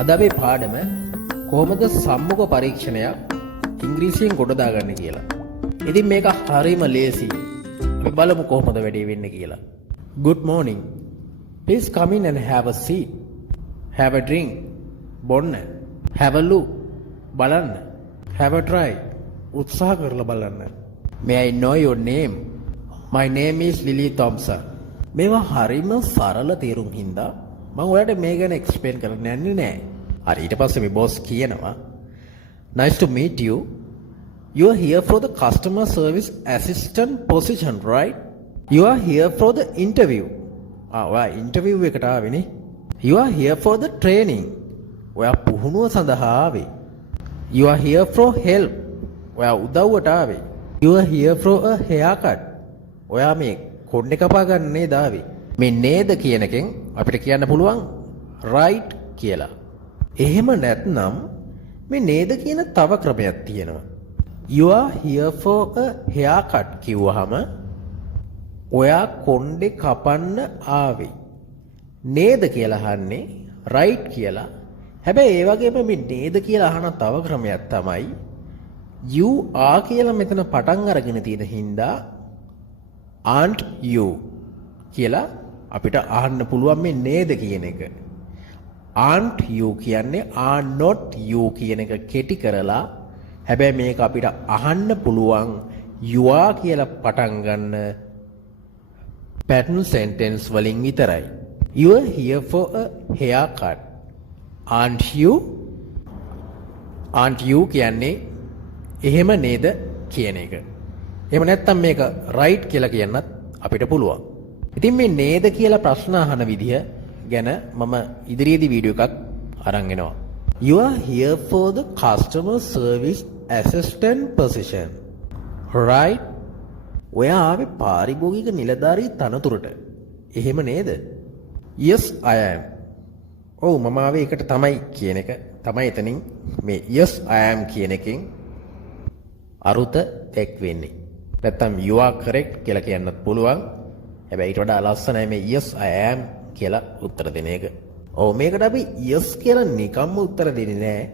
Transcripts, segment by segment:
අද අපේ පාඩම කොහොමද සම්මුඛ පරීක්ෂණයක් ඉංග්‍රීසියෙන් ගොඩ දාගන්නේ කියලා. ඉතින් මේක හරියම ලේසි. අපි බලමු කොහොමද වැඩේ වෙන්නේ කියලා. Good morning. Please come in and have a seat. Have a drink. බොන්න. Have a look. බලන්න. Have a try. උත්සාහ කරලා බලන්න. May I know your name? My name is Lily Thompson. මේවා හරියම සරල තේරුම් හින්දා මම ඔයාලට මේ ගැන එක්ස්ප්ලেইন කරන්න යන්නේ නැහැ. හරි ඊට පස්සේ මේ බොස් කියනවා Nice to meet you. You are here for the customer service assistant position, right? You are here for the interview. ඔයා ඉන්ටර්විව් එකට ආවේනේ. You are here for the training. ඔයා පුහුණුව සඳහා ආවේ. You are here for help. ඔයා උදව්වට ආවේ. You are here for a haircut. ඔයා මේ කොණ්ඩේ කපා ගන්න නේද ආවේ. මේ නේද කියන එකෙන් අපිට කියන්න පුළුවන් right කියලා. එහෙම නැත්නම් මේ නේද කියන තව ක්‍රමයක් තියෙනවා. You are here for a haircut කිව්වහම ඔයා කොණ්ඩේ කපන්න ආවේ. නේද කියලා අහන්නේ right කියලා. හැබැයි ඒ වගේම මේ නේද කියලා අහන තව ක්‍රමයක් තමයි you are කියලා මෙතන පටන් අරගෙන තියෙන හින්දා aren't you කියලා අපිට අහන්න පුළුවන් මේ නේද කියන එක. aren't you කියන්නේ are not you කියන එක කෙටි කරලා හැබැයි මේක අපිට අහන්න පුළුවන් you are කියලා පටන් ගන්න pattern sentence වලින් විතරයි. You are here for a haircut. Aren't you? Aren't you කියන්නේ එහෙම නේද කියන එක. එහෙම නැත්නම් මේක right කියලා කියන්නත් අපිට පුළුවන්. ඉතින් මේ නේද කියලා ප්‍රශ්න අහන විදිය ගැන මම ඉදිරියේදී වීඩියෝ එකක් අරන් එනවා. You are here for the customer service assistant position. Right? ඔයා ආවේ පාරිභෝගික නිලධාරී තනතුරට. එහෙම නේද? Yes I am. ඔව් මම ආවේ ඒකට තමයි කියන එක තමයි එතනින් මේ yes I am කියන එකෙන් අරුත එක් වෙන්නේ. නැත්තම් you are correct කියලා කියන්නත් පුළුවන්. හැබැයි ඊට වඩා ලස්සනයි මේ yes I am කියලා උත්තර දෙන එක. ඔව් මේකට අපි yes කියලා නිකම්ම උත්තර දෙන්නේ නැහැ.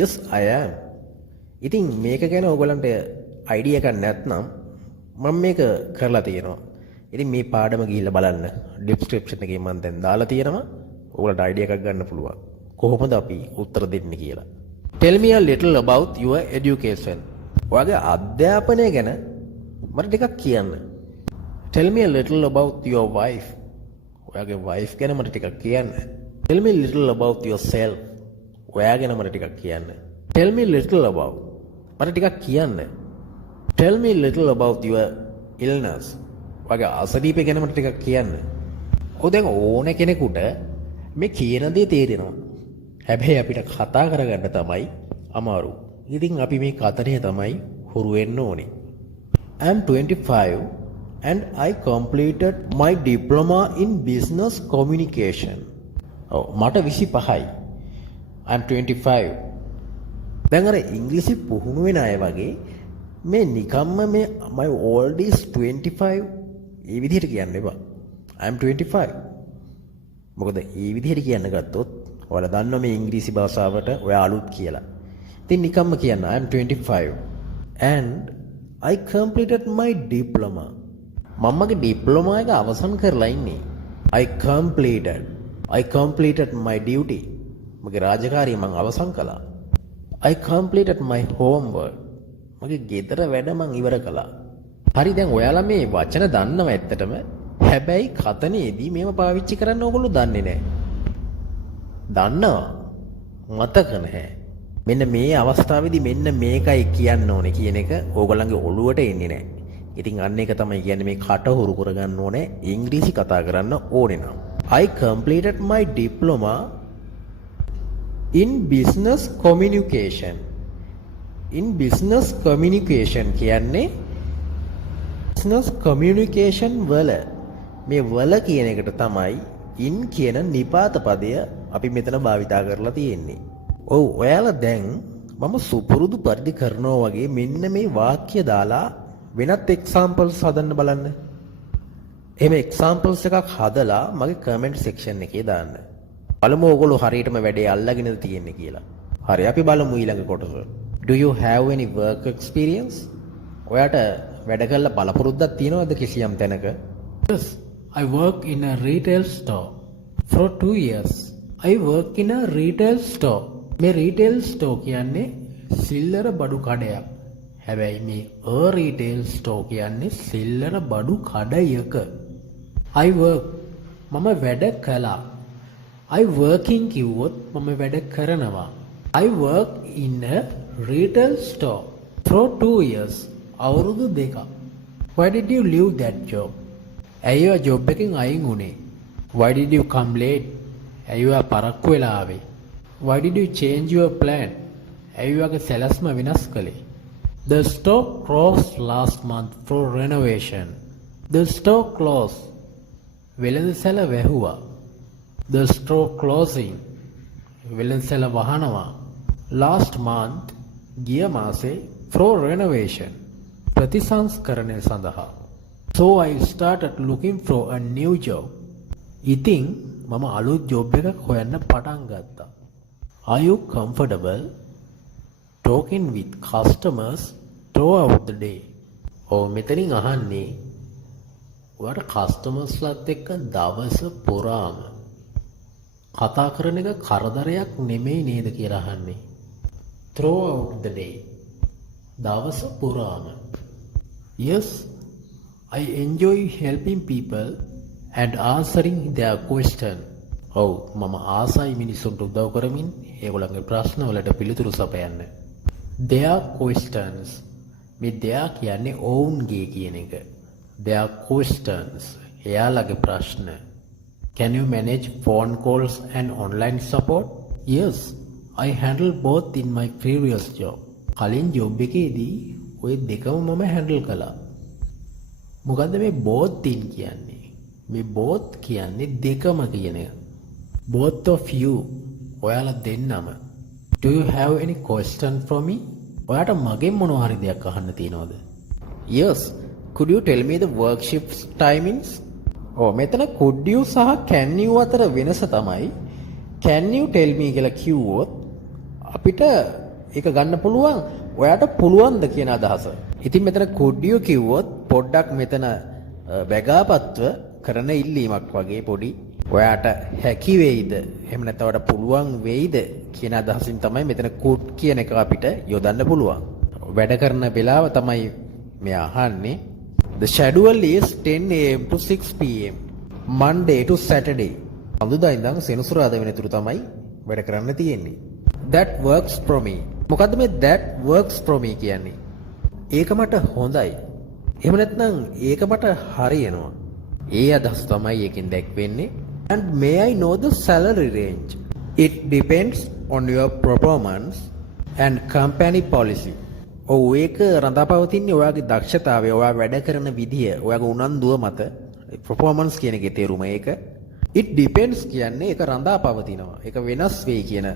Yes I am. ඉතින් මේක ගැන ඕගලන්ට අයිඩියා එකක් නැත්නම් මම මේක කරලා තියෙනවා. ඉතින් මේ පාඩම ගිහිල්ලා බලන්න. ඩිස්ක්‍රිප්ෂන් එකේ මම දැන් දාලා තියෙනවා. ඕගලන්ට අයිඩියා එකක් ගන්න පුළුවන්. කොහොමද අපි උත්තර දෙන්නේ කියලා. Tell me a little about your education. ඔයාගේ අධ්‍යාපනය ගැන මට ටිකක් කියන්න. Tell me a little about your wife. ඔයාගේ wife ගැන මට ටිකක් කියන්න. Tell me a little about yourself. ඔයා ගැන මට ටිකක් කියන්න. Tell me a little about. මට ටිකක් කියන්න. Tell me a little about your illness. ඔයාගේ අසනීපය ගැන මට ටිකක් කියන්න. ඔය දැන් ඕන කෙනෙකුට මේ කියන දේ තේරෙනවා. හැබැයි අපිට කතා කරගන්න තමයි අමාරු. ඉතින් අපි මේ කතරේ තමයි හුරු වෙන්න ඕනේ. I am 25 and I completed my diploma in business communication. ඔව් මට 25යි. I am 25. දැන් අර ඉංග්‍රීසි පුහුණු වෙන අය වගේ මේ නිකම්ම මේ my old is 25 ඒ විදිහට කියන්න එපා. I am 25. මොකද ඒ විදිහට කියන්න ගත්තොත් ඔයාලා දන්නවා මේ ඉංග්‍රීසි භාෂාවට ඔයා අලුත් කියලා. ඉතින් නිකම්ම කියන්න I am 25 and I completed my diploma. මමගේ ඩිප්ලෝමා එක අවසන් කරලා ඉන්නේ. I completed my duty. මගේ රාජකාරිය මම අවසන් කළා. I completed my homework. මගේ ගෙදර වැඩ මම ඉවර කළා. හරි දැන් ඔයාලා මේ වචන දන්නව ඇත්තටම. හැබැයි කතනේදී මේව පාවිච්චි කරන්න ඕගොල්ලෝ දන්නේ නැහැ. දන්නවා. මතක නැහැ. මෙන්න මේ අවස්ථාවේදී මෙන්න මේකයි කියන්න ඕනේ කියන එක ඕගොල්ලන්ගේ ඔළුවට එන්නේ නැහැ. ඉතින් අන්න එක තමයි කියන්නේ මේ කට හුරු කරගන්න ඕනේ ඉංග්‍රීසි කතා කරන්න ඕනේ නම්. I completed my diploma in business communication. In business communication කියන්නේ business communication වල මේ වල කියන එකට තමයි in කියන නිපාත පදය අපි මෙතන භාවිතා කරලා තියෙන්නේ. ඔව් ඔයාලා දැන් මම සුපුරුදු පරිදි කරනවා වගේ මෙන්න මේ වාක්‍ය දාලා වෙනත් එක්සැම්පල්ස් හදන්න බලන්න. එහෙම එක්සැම්පල්ස් එකක් හදලා මගේ කමෙන්ට් සෙක්ෂන් එකේ දාන්න. බලමු ඔයගොල්ලෝ හරියටම වැඩේ අල්ලගෙනද තියෙන්නේ කියලා. හරි අපි බලමු ඊළඟ කොටස. Do you have any work experience? ඔයාට වැඩ කරලා බලපුරුද්දක් තියෙනවද කිසියම් තැනක? Yes, I work in a retail store for 2 years. I work in a retail store. මේ retail store කියන්නේ සිල්ලර බඩු කඩයක්. හැබැයි මේ a retail store කියන්නේ සිල්ලර බඩු කඩයක. I work මම වැඩ කළා. I working කිව්වොත් මම වැඩ කරනවා. I work in a retail store for 2 years. අවුරුදු දෙකක්. Why did you leave that job? ඇයි ඔය ජොබ් එකෙන් අයින් වුනේ? Why did you come late? ඇයි ඔය පරක්කු වෙලා ආවේ? Why did you change your plan? ඇයි ඔයගේ සැලැස්ම වෙනස් කළේ? The store closed last month for renovation. The store closed. වෙළඳසැල වැහුවා. The store closing. වෙළඳසැල වහනවා. Last month ගිය මාසේ for renovation. ප්‍රතිසංස්කරණය සඳහා. So I started looking for a new job. ඉතින් මම අලුත් ජොබ් එකක් හොයන්න පටන් ගත්තා. Are you comfortable talking with customers throughout the day? ඔව් මෙතනින් අහන්නේ ඔයාට කස්ටමර්ස්ලාත් එක්ක දවස පුරාම කතා කරන එක කරදරයක් නෙමෙයි නේද කියලා අහන්නේ. Throughout the day. දවස පුරාම. Yes, I enjoy helping people and answering their question. ඔව් මම ආසයි මිනිසුන්ට උදව් කරමින් ඒගොල්ලන්ගේ ප්‍රශ්න වලට පිළිතුරු සපයන්න. Their questions. මේ their කියන්නේ ඔවුන්ගේ කියන එක. Their questions. එයාලගේ ප්‍රශ්න. Can you manage phone calls and online support? Yes, I handle both in my previous job. කලින් ජොබ් එකේදී ඔය දෙකම මම හැන්ඩල් කළා. මොකද්ද මේ both in කියන්නේ? මේ both කියන්නේ දෙකම කියන එක. Both of you. ඔයාලා දෙන්නම. Do you have any question for me? ඔයාට මගෙන් මොනවා හරි දෙයක් අහන්න තියෙනවද? Yes. Could you tell me the work shifts timings? ඔව් මෙතන could you සහ can you අතර වෙනස තමයි can you tell me කියලා කිව්වොත් අපිට ඒක ගන්න පුළුවන් ඔයාට පුළුවන්ද කියන අදහස. ඉතින් මෙතන could you කිව්වොත් පොඩ්ඩක් මෙතන බැගාපත්ව කරන ඉල්ලීමක් වගේ පොඩි ඔයාට හැකි වෙයිද එහෙම නැත්නම් ඔයාට පුළුවන් වෙයිද කියන අදහසින් තමයි මෙතන could කියන එක අපිට යොදන්න පුළුවන්. වැඩ කරන වෙලාව තමයි මෙයා අහන්නේ. The schedule is 10 am to 6 pm Monday to Saturday. අඳුදා ඉඳන් සෙනසුරාදා වෙනතුරු තමයි වැඩ කරන්න තියෙන්නේ. That works for me. මොකද්ද මේ that works for me කියන්නේ? ඒක මට හොඳයි. එහෙම නැත්නම් ඒක මට හරියනවා. ඒ අදහස තමයි එකෙන් දැක්වෙන්නේ. And may I know the salary range? It depends on your performance and company policy. ඔව් ඒක රඳාපවතින්නේ ඔයාගේ දක්ෂතාවය, ඔයා වැඩ කරන විදිය, ඔයාගේ උනන්දුව මත. performance කියන එකේ තේරුම ඒක. It depends කියන්නේ ඒක රඳාපවතිනවා. ඒක වෙනස් වෙයි කියන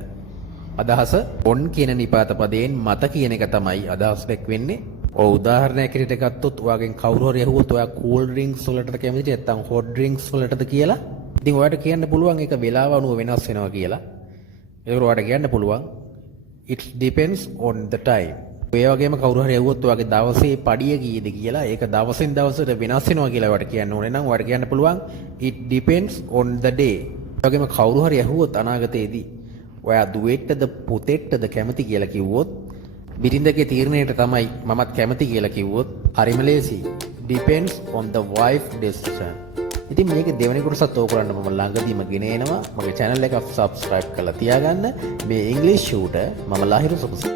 අදහස. on කියන නිපාත පදයෙන් මත කියන එක තමයි අදහස් දැක්වෙන්නේ. ඔව් උදාහරණයක් විදිහට ගත්තොත් ඔයාගෙන් කවුරු හරි අහුවොත් ඔයා cool drinks වලටද කැමතිද නැත්නම් hot drinks වලටද කියලා. ඉතින් ඔයාට කියන්න පුළුවන් ඒක වෙලාව අනුව වෙනස් වෙනවා කියලා. ඒක ඔයාට කියන්න පුළුවන් it depends on the time. ඔය වගේම කවුරු හරි ඇහුවොත් ඔයාගේ දවසේ පඩිය කීයද කියලා ඒක දවසින් දවසට වෙනස් වෙනවා කියලා ඔයාට කියන්න ඕනේ නම් ඔයාට කියන්න පුළුවන් it depends on the day. ඒ වගේම කවුරු හරි ඇහුවොත් අනාගතයේදී ඔයා දුවෙක්ටද පුතෙක්ටද කැමති කියලා කිව්වොත් බිරිඳගේ තීරණයට තමයි මමත් කැමති කියලා කිව්වොත් හරිම ලේසි. depends on the wife decision. ඉතින් මේක දෙවෙනි කොටසත් ඕගොල්ලන්ට මම ළඟදීම ගෙන එනවා. මගේ channel එක subscribe කරලා තියාගන්න. මේ English shooter මම ලහිරු සුබසි.